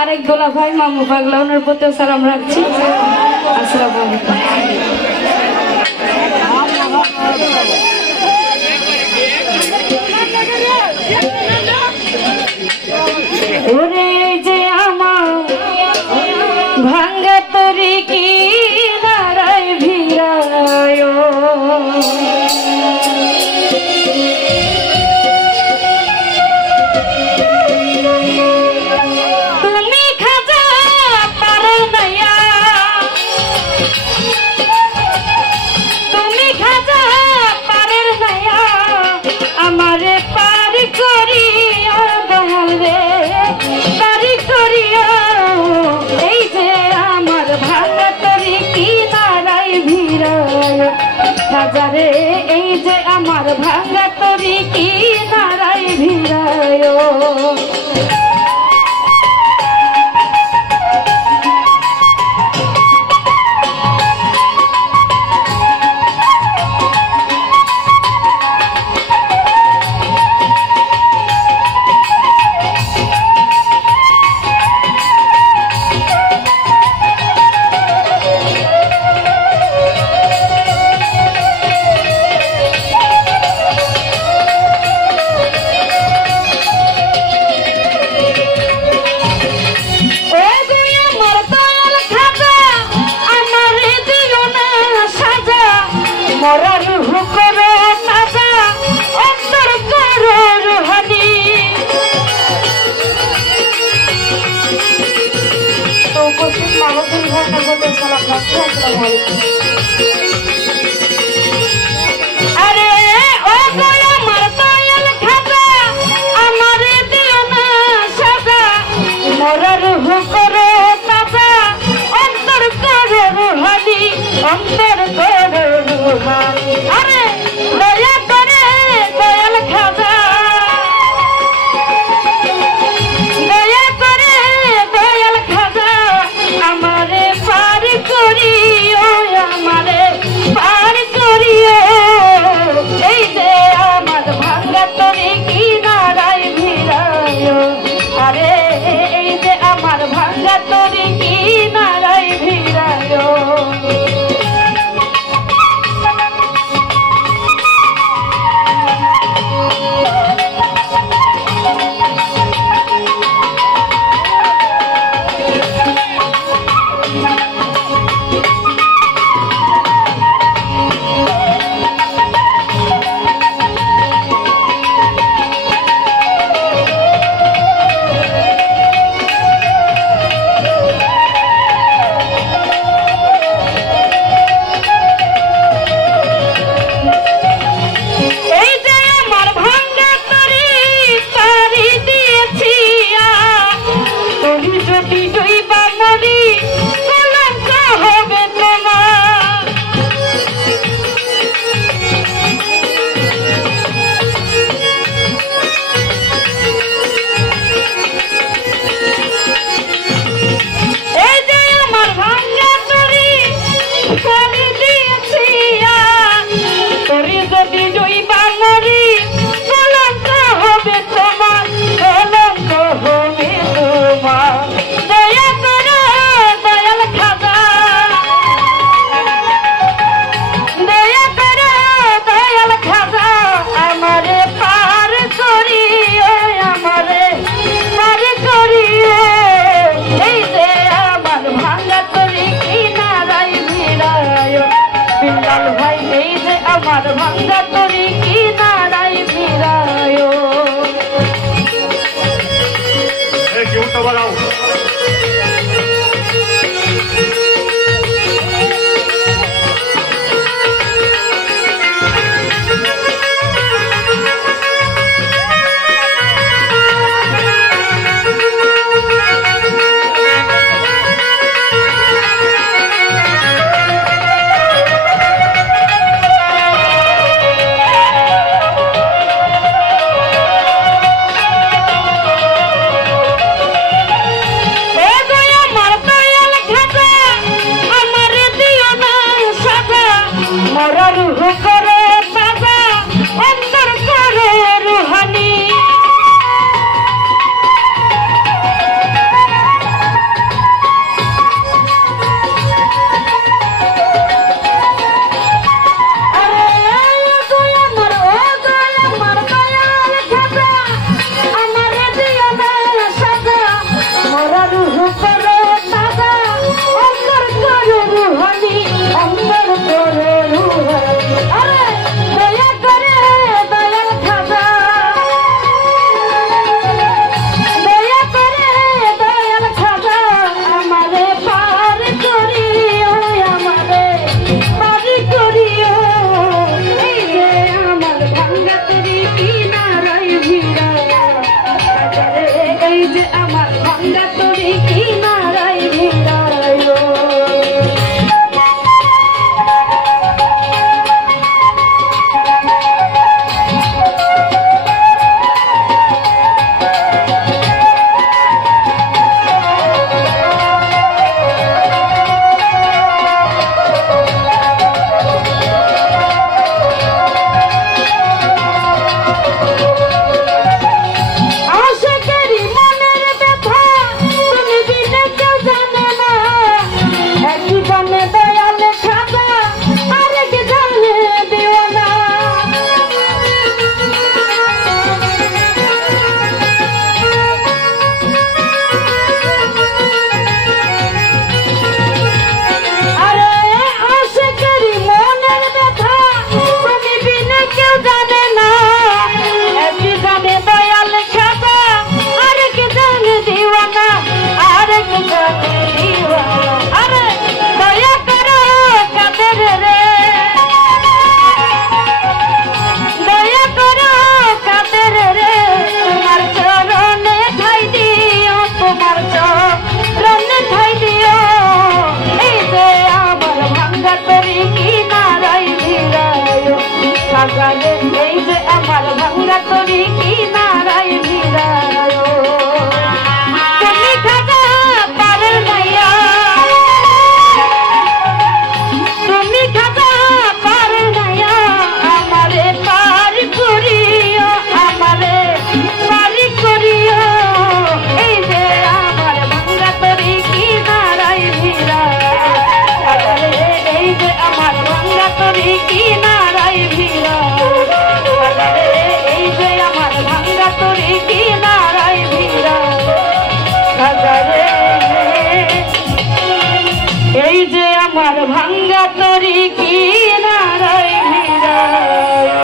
আরেক দোলা ভাই মামু পাগলা ওনার প্রতিও সালাম রাখছি। আসসালামু আলাইকুম। ওরে যে আমার ভাঙ্গা তরি কি নারায় ভিড়ায় তুমি খাজা পারে নাইয়া, তুমি খাজা পারের নাইয়া আমারে পারি করিয়া দয়াল রে পারি করিয়া। এই যে আমার ভাঙা তরি কি নারায় ভিড়ায় খাজারে, এই যে আমার ভাঙা তরি কি নারায় ভিড়ায়। আরে ও গোয়া মার দয়াল খাজা আমারে দিও না সাজা, মরার হুকরে তাজা অন্তর করে রুহানি, অন্তর করে রুহানি। আরে দয়া করে দয়াল খাজা, দয়া করে দয়াল খাজা আমারে পারি করি, ও আমারে যে আমার ভাঙ্গা তরি কি